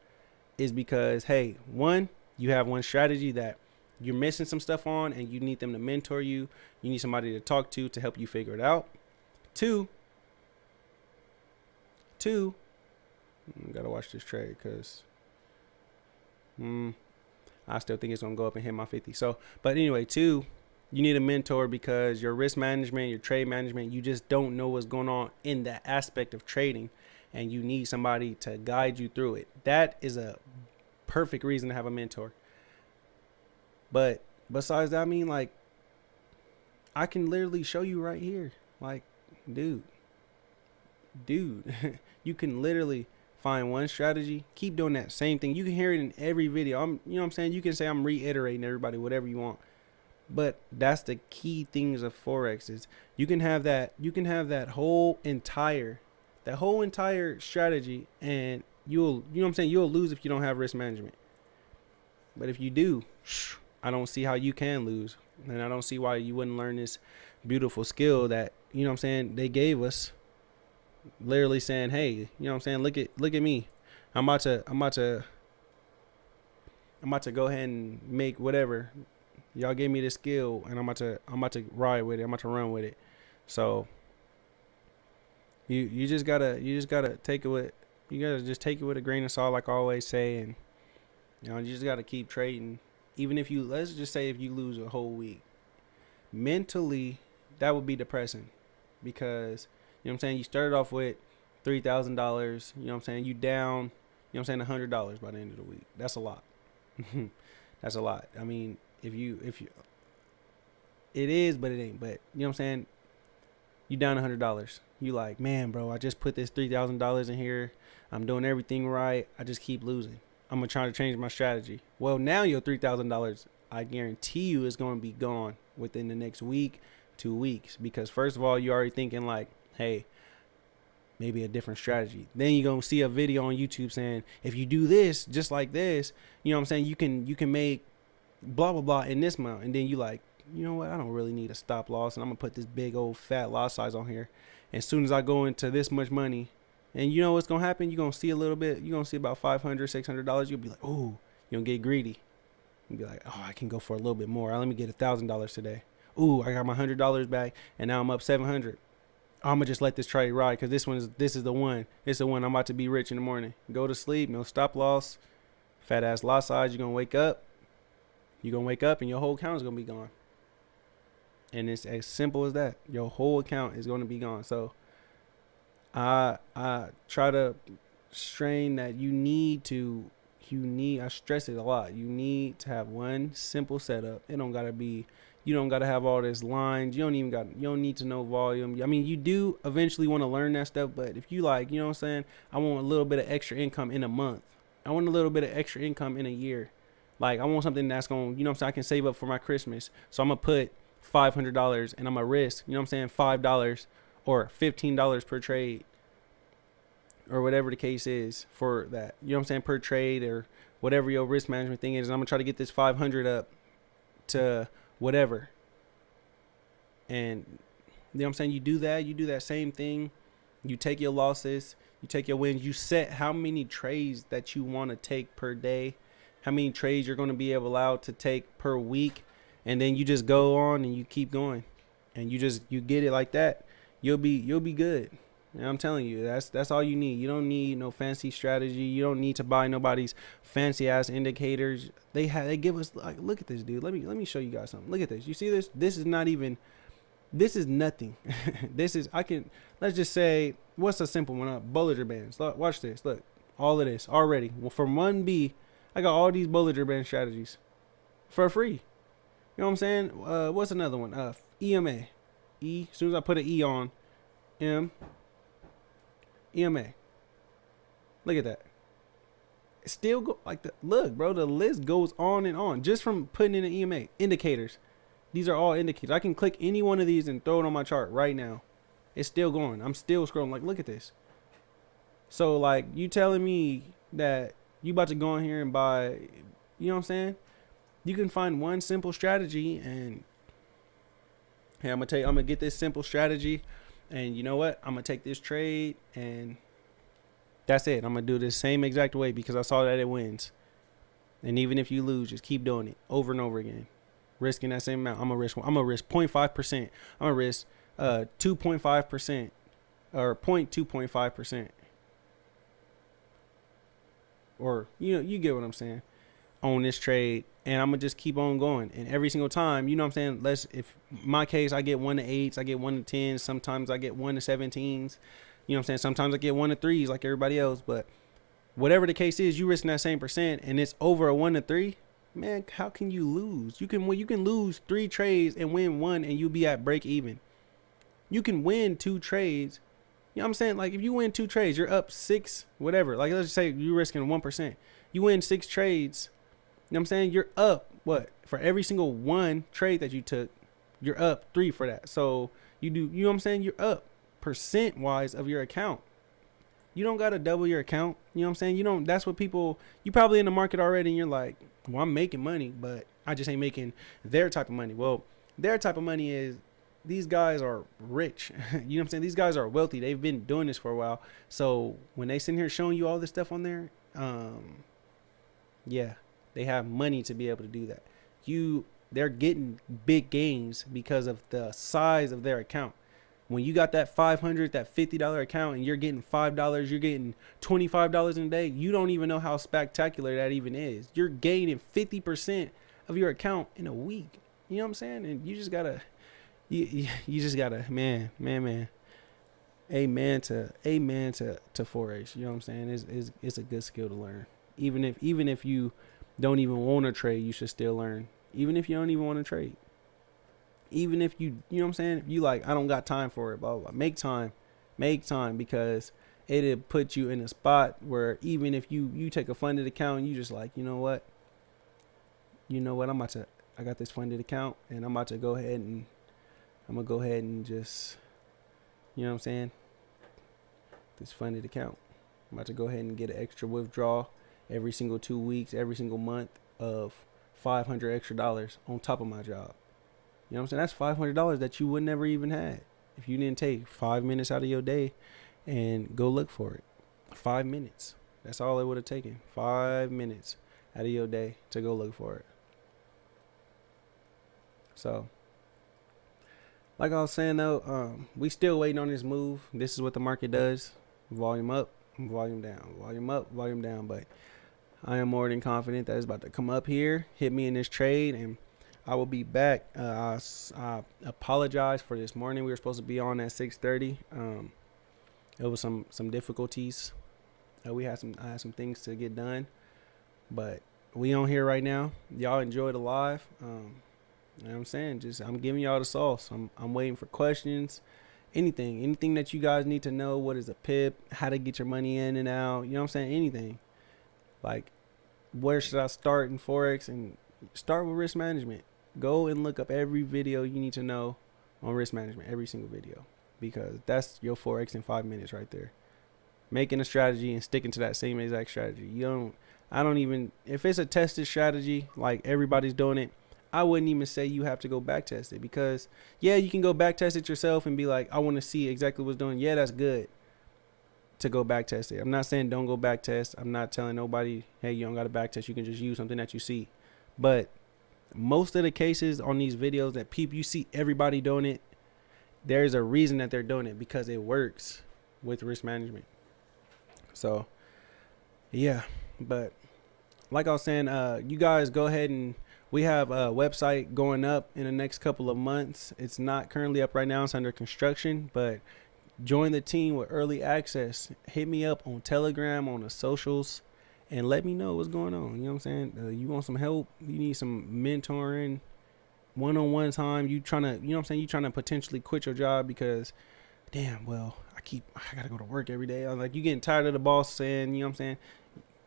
is because, hey, one, you have one strategy that you're missing some stuff on and you need them to mentor you. You need somebody to talk to help you figure it out. Two, I gotta watch this trade because I still think it's gonna go up and hit my 50. So, but anyway, two, you need a mentor because your risk management, your trade management, you just don't know what's going on in that aspect of trading, and you need somebody to guide you through it. That is a perfect reason to have a mentor. But besides that, I mean, like, I can literally show you right here. Like, dude, you can literally find one strategy, keep doing that same thing. You can hear it in every video. You know what I'm saying? You can say I'm reiterating everybody, whatever you want. But that's the key things of Forex is you can have that whole entire strategy, and you know what I'm saying, you'll lose if you don't have risk management. But if you do, I don't see how you can lose. And I don't see why you wouldn't learn this beautiful skill that, you know what I'm saying, they gave us, literally saying, hey, you know what I'm saying, look at me. I'm about to go ahead and make whatever. Y'all gave me this skill and I'm about to ride with it. I'm about to run with it. So you just gotta take it with, take it with a grain of salt, like I always say. And you know, you just gotta keep trading. Even if let's just say if you lose a whole week, mentally that would be depressing, because you know what I'm saying, you started off with $3,000, you know what I'm saying, you down, you know what I'm saying, $100 by the end of the week. That's a lot. That's a lot. I mean, if you it is, but it ain't. But you know what I'm saying, you down $100. You like, man, bro, I just put this $3,000 in here. I'm doing everything right. I just keep losing. I'm gonna try to change my strategy. Well, now your $3,000, I guarantee you, is going to be gone within the next week, 2 weeks. Because first of all, you're already thinking like, hey, maybe a different strategy. Then you're gonna see a video on YouTube saying, if you do this just like this, you know what I'm saying, you can make blah blah blah in this amount. And then you like, you know what, I don't really need a stop loss, and I'm gonna put this big old fat lot size on here. And as soon as I go into this much money, and you know what's gonna happen, you're gonna see a little bit, you're gonna see about $500, $600. You'll be like, oh, you're gonna get greedy. You'll be like, oh, I can go for a little bit more. Let me get $1,000 today. Ooh, I got my $100 back, and now I'm up $700. I'm gonna just let this trade ride, because this is the one. It's the one. I'm about to be rich in the morning. Go to sleep, no stop loss, fat ass lot size. You're gonna wake up. And your whole account is gonna be gone. And it's as simple as that. Your whole account is gonna be gone. So I try to strain that I stress it a lot. You need to have one simple setup. It don't gotta be, you don't gotta have all this lines. You don't need to know volume. I mean, you do eventually want to learn that stuff, but if you like, you know what I'm saying, I want a little bit of extra income in a month. I want a little bit of extra income in a year. Like, I want something that's gonna, you know what I'm saying, I can save up for my Christmas. So I'm gonna put $500 and I'm gonna risk, you know what I'm saying, $5 or $15 per trade. or whatever the case is for that. You know what I'm saying? Per trade or whatever your risk management thing is. I'm gonna try to get this 500 up to whatever. And you know what I'm saying? You do that same thing. You take your losses, you take your wins, you set how many trades that you want to take per day, how many trades you're going to be allowed to take per week, and then you just go on and you keep going. And you get it like that, you'll be good. And I'm telling you, that's all you need. You don't need no fancy strategy. You don't need to buy nobody's fancy ass indicators. They give us, like, look at this, dude. Let me show you guys something. Look at this. You see this? This is not even, this is nothing. Let's just say, what's a simple one? Bollinger Bands. Look, watch this. Look, all of this already. Well, from 1B, I got all these Bollinger Band strategies for free. You know what I'm saying? What's another one? EMA. E. As soon as I put an E on, EMA. Look at that. It still go like the look, bro. The list goes on and on just from putting in the EMA indicators. These are all indicators. I can click any one of these and throw it on my chart right now. It's still going. I'm still scrolling. Like, look at this. So, like, you telling me that you about to go in here and buy, you know what I'm saying? You can find one simple strategy and, hey, I'm gonna get this simple strategy, and you know what? I'm gonna take this trade and that's it. I'm gonna do this same exact way because I saw that it wins. And even if you lose, just keep doing it over and over again. Risking that same amount. I'm gonna risk 0.5%. I'm gonna risk 2.5% or 0.2.5%. Or you get what I'm saying on this trade, and I'm gonna just keep on going. And every single time, you know what I'm saying, if my case, I get 1 to 8s, I get 1 to 10s, sometimes I get 1 to 17s, you know what I'm saying, sometimes I get 1 to 3s like everybody else. But whatever the case is, you risking that same percent and it's over a 1 to 3, man, how can you lose? You can lose 3 trades and win 1 and you'll be at break even. You can win 2 trades. You know what I'm saying? Like, if you win 2 trades, you're up 6, whatever. Like, let's just say you're risking 1%. You win 6 trades. You know what I'm saying? You're up, what? For every single 1 trade that you took, you're up 3 for that. So, you know what I'm saying? You're up percent-wise of your account. You don't got to double your account. You know what I'm saying? That's what people, you probably in the market already and you're like, well, I'm making money, but I just ain't making their type of money. Well, their type of money is, these guys are rich. You know what I'm saying? These guys are wealthy. They've been doing this for a while. So when they sit here showing you all this stuff on there, yeah, they have money to be able to do that. They're getting big gains because of the size of their account. When you got that $500, that $50 account, and you're getting $5, you're getting $25 in a day, you don't even know how spectacular that even is. You're gaining 50% of your account in a week. You know what I'm saying? And you just gotta, you just gotta, man. Amen to Forex. You know what I'm saying? It's a good skill to learn. Even if you don't even want to trade, you should still learn. Even if you don't even want to trade. Even if you know what I'm saying? If you like, I don't got time for it, blah, blah, blah. Make time because it'll put you in a spot where even if you take a funded account and you just like, you know what, I got this funded account and I'm about to go ahead and just, you know what I'm saying? This funded account. I'm about to go ahead and get an extra withdrawal every single 2 weeks, every single month of $500 extra on top of my job. You know what I'm saying? That's $500 that you would never even had if you didn't take 5 minutes out of your day and go look for it. 5 minutes. That's all it would have taken. 5 minutes out of your day to go look for it. So, like I was saying though, we still waiting on this move. This is what the market does. Volume up, volume down. Volume up, volume down. But I am more than confident that it's about to come up here, hit me in this trade, and I will be back. I apologize for this morning. We were supposed to be on at 6:30. It was some difficulties. I had some things to get done, but we on here right now. Y'all enjoy the live. You know what I'm saying? I'm giving y'all the sauce. I'm waiting for questions. Anything that you guys need to know. What is a pip? How to get your money in and out. You know what I'm saying? Anything. Like, where should I start in Forex? And start with risk management. Go and look up every video you need to know on risk management, every single video, because that's your Forex in 5 minutes right there. making a strategy and sticking to that same exact strategy. I don't even, if it's a tested strategy, like everybody's doing it, I wouldn't even say you have to go back test it, because yeah, you can go back test it yourself and be like, I want to see exactly what's doing. Yeah, that's good to go back test it. I'm not saying don't go back test. I'm not telling nobody, hey, you don't got to back test. You can just use something that you see. But most of the cases on these videos that people, you see everybody doing it, there's a reason that they're doing it, because it works with risk management. So yeah, but like I was saying, you guys go ahead, and we have a website going up in the next couple of months. It's not currently up right now. It's under construction, but join the team with early access. Hit me up on Telegram, on the socials, and let me know what's going on. You know what I'm saying? You want some help? You need some mentoring, one-on-one time. You trying to, you know what I'm saying? You trying to potentially quit your job because, damn, well, I gotta go to work every day. I'm like, you getting tired of the boss saying, you know what I'm saying?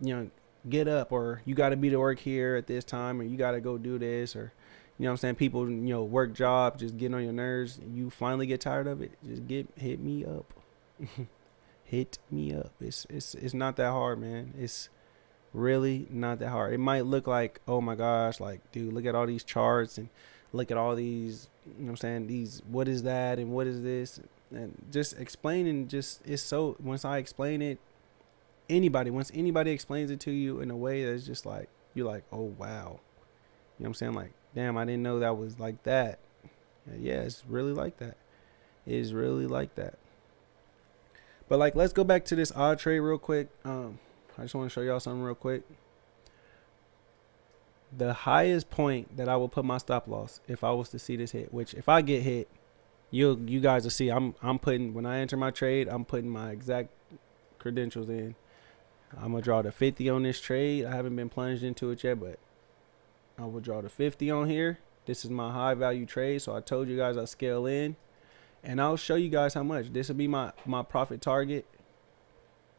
You know, get up, or you got to be to work here at this time, or you got to go do this, or you know what I'm saying, people, you know, work job just getting on your nerves. You finally get tired of it, just hit me up. Hit me up. It's not that hard, man. It's really not that hard. It might look like, oh my gosh, like, dude, look at all these charts and look at all these, you know what I'm saying, these, what is that and what is this, and just explaining, just, it's so, once I explain it, once anybody explains it to you in a way that's just like, you're like, oh wow, you know what I'm saying, like, damn, I didn't know that was like that. Yeah, it's really like that. It is really like that. But like, let's go back to this odd trade real quick. I just want to show y'all something real quick. The highest point that I will put my stop loss if I was to see this hit, which if I get hit, you guys will see, I'm putting, when I enter my trade, I'm putting my exact credentials in. I'm gonna draw the 50 on this trade. I haven't been plunged into it yet, but I will draw the 50 on here. This is my high value trade, so I told you guys I'll scale in, and I'll show you guys how much. This will be my profit target.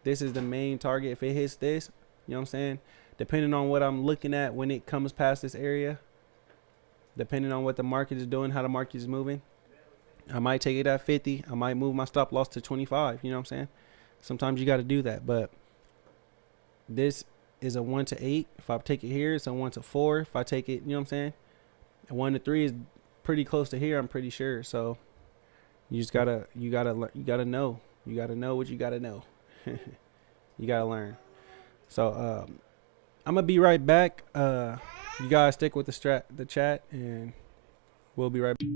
This is the main target. If it hits this, you know what I'm saying, depending on what I'm looking at when it comes past this area, depending on what the market is doing, how the market is moving, I might take it at 50. I might move my stop loss to 25. You know what I'm saying? Sometimes you got to do that. But this is a 1 to 8. If I take it here, it's a 1 to 4. If I take it, you know what I'm saying, a 1 to 3 is pretty close to here, I'm pretty sure. So you just gotta, you gotta know what you gotta know. You gotta learn. So I'm gonna be right back. You guys stick with the chat, and we'll be right back.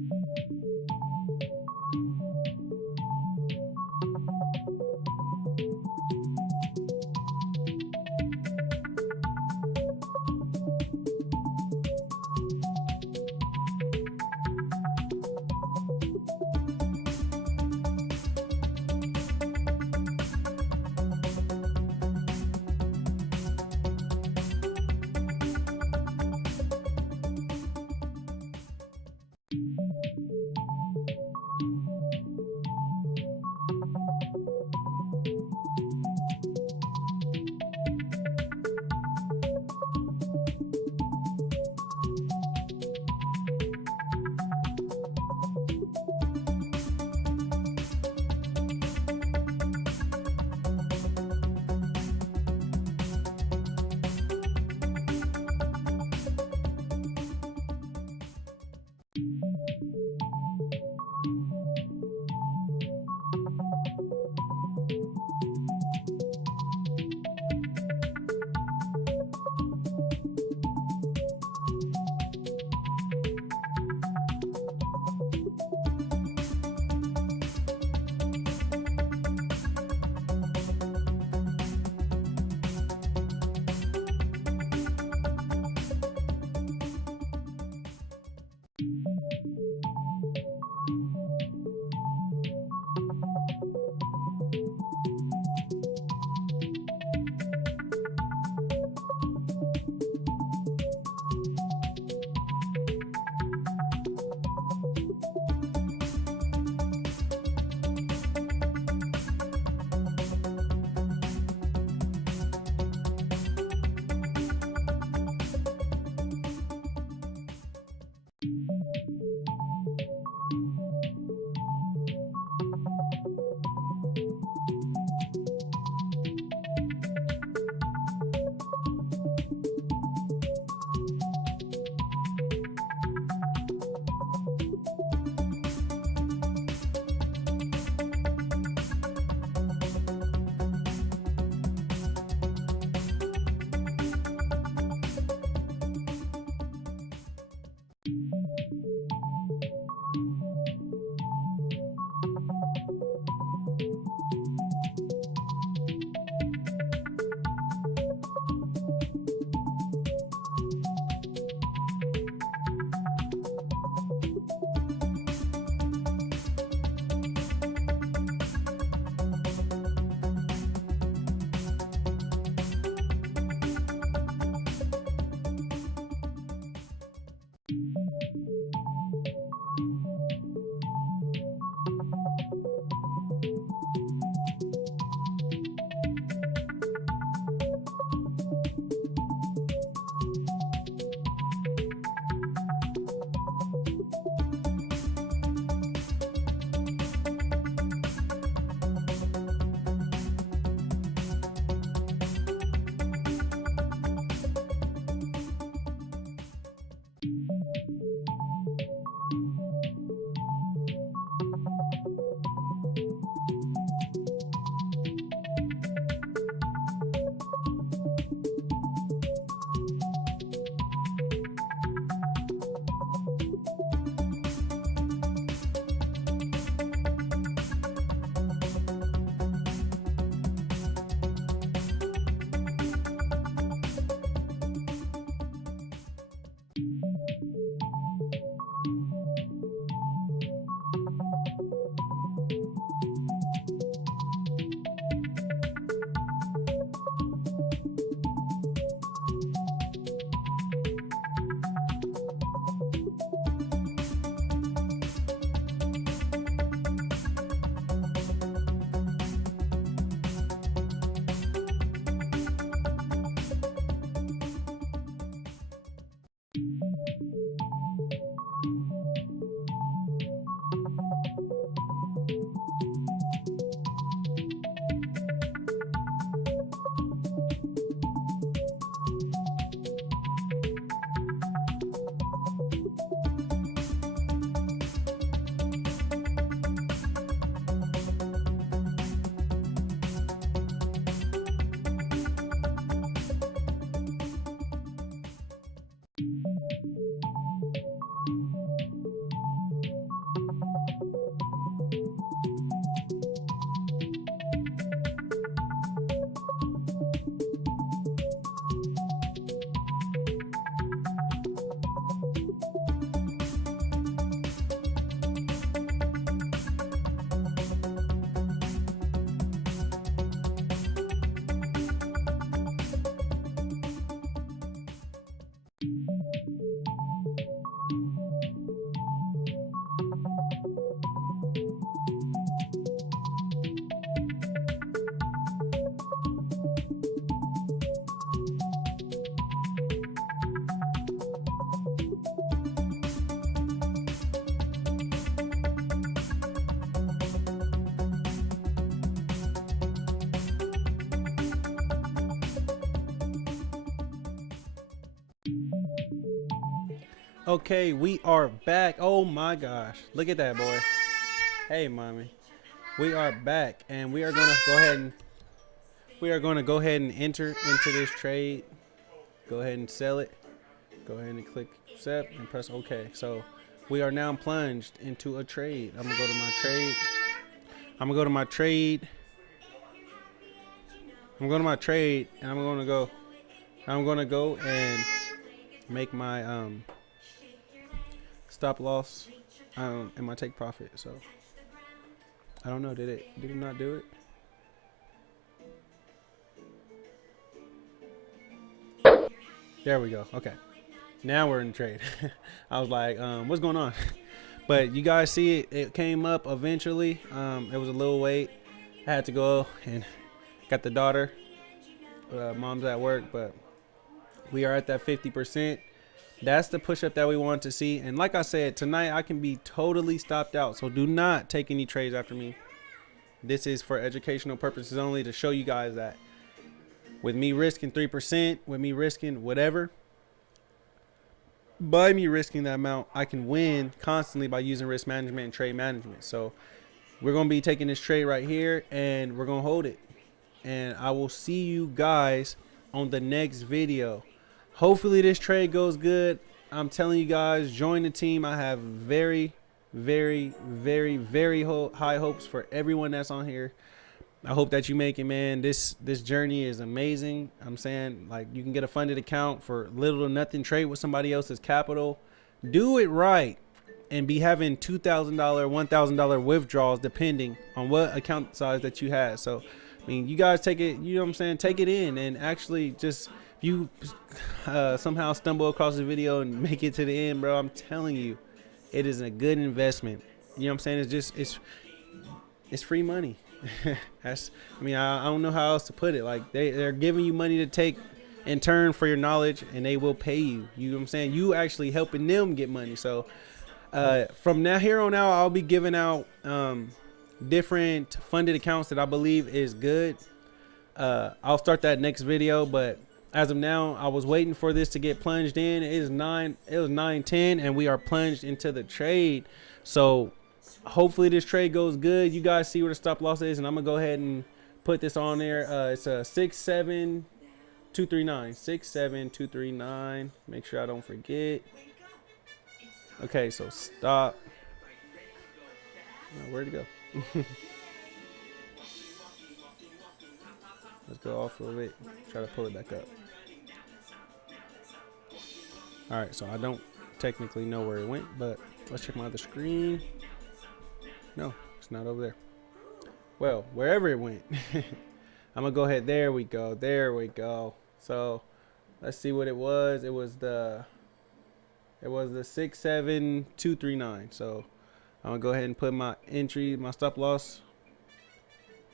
Okay, we are back. Oh my gosh. Look at that, boy. Hey, mommy. We are back, and we are going to go ahead and enter into this trade. Go ahead and sell it. Go ahead and click accept and press OK. So we are now plunged into a trade. I'm going to go to my trade. I'm going to go to my trade. I'm going to my trade, and I'm going to go and make my stop loss and my take profit. So I don't know, did it not do it? There we go. Okay, now we're in trade. I was like, what's going on? But you guys see it came up eventually. It was a little wait. I had to go and got the daughter. Mom's at work, but we are at that 50%. That's the push up that we want to see. And like I said, tonight I can be totally stopped out. So do not take any trades after me. This is for educational purposes only, to show you guys that with me risking 3%, with me risking whatever, by me risking that amount, I can win constantly by using risk management and trade management. So we're going to be taking this trade right here, and we're going to hold it. And I will see you guys on the next video. Hopefully this trade goes good. I'm telling you guys, join the team. I have very, very, very, very high hopes for everyone that's on here. I hope that you make it, man. This journey is amazing. I'm saying, like, you can get a funded account for little to nothing, trade with somebody else's capital. Do it right and be having $2,000, $1,000 withdrawals depending on what account size that you have. So, I mean, you guys take it, you know what I'm saying? Take it in, and actually just, if you somehow stumble across the video and make it to the end, bro, I'm telling you, it is a good investment. You know what I'm saying? It's free money. That's, I mean, I don't know how else to put it. Like, they're giving you money to take in turn for your knowledge, and they will pay you. You know what I'm saying? You actually helping them get money. So from now here on out, I'll be giving out different funded accounts that I believe is good. I'll start that next video, but as of now, I was waiting for this to get plunged in. It was 9:10, and we are plunged into the trade. So hopefully this trade goes good. You guys see where the stop loss is, and I'm gonna go ahead and put this on there. It's a 67239. 67239. Make sure I don't forget. Okay, so stop. Oh, where'd it go? Let's go off a little bit. Try to pull it back up. All right, so I don't technically know where it went, but let's check my other screen. No, it's not over there. Well, wherever it went. I'm gonna go ahead. There we go. There we go. So let's see what it was. It was the 67239. So I'm gonna go ahead and put my entry, my stop loss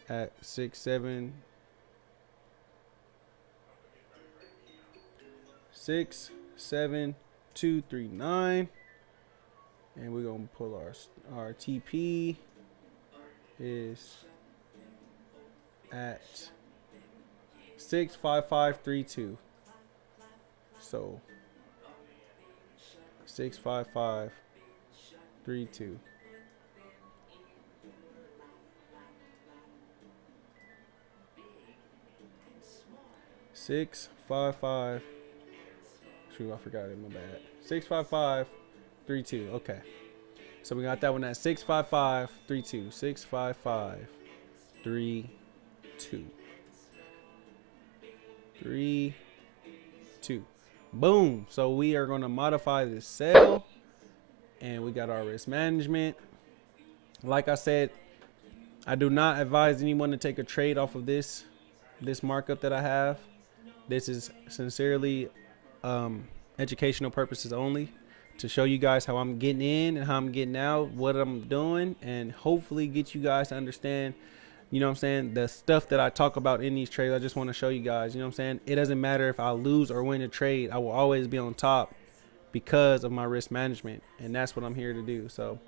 at 67239, and we're gonna pull our TP is at 65532. So 65532. Shoot, I forgot it. My bad. 65532. Okay. So we got that one at 65532. 65532. 32. Boom. So we are going to modify this sell, and we got our risk management. Like I said, I do not advise anyone to take a trade off of this markup that I have. This is sincerely educational purposes only, to show you guys how I'm getting in and how I'm getting out, what I'm doing, and hopefully get you guys to understand, you know what I'm saying, the stuff that I talk about in these trades. I just want to show you guys, you know what I'm saying, it doesn't matter if I lose or win a trade, I will always be on top because of my risk management, and that's what I'm here to do. So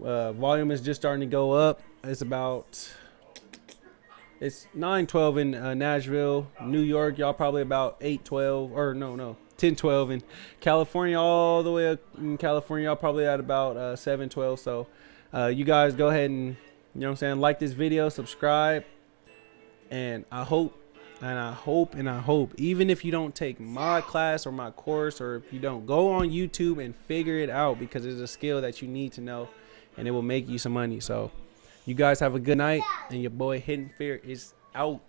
volume is just starting to go up. It's 9:12 in Nashville, New York. Y'all probably about 8:12, or no, 10-12 in California, all the way up in California, y'all probably at about 7-12. So you guys go ahead and, you know what I'm saying, like this video, subscribe, and I hope, even if you don't take my class or my course, or if you don't, go on YouTube and figure it out, because it's a skill that you need to know, and it will make you some money. So you guys have a good night, and your boy Hidden Fear is out.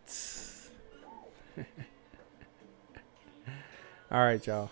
All right, y'all.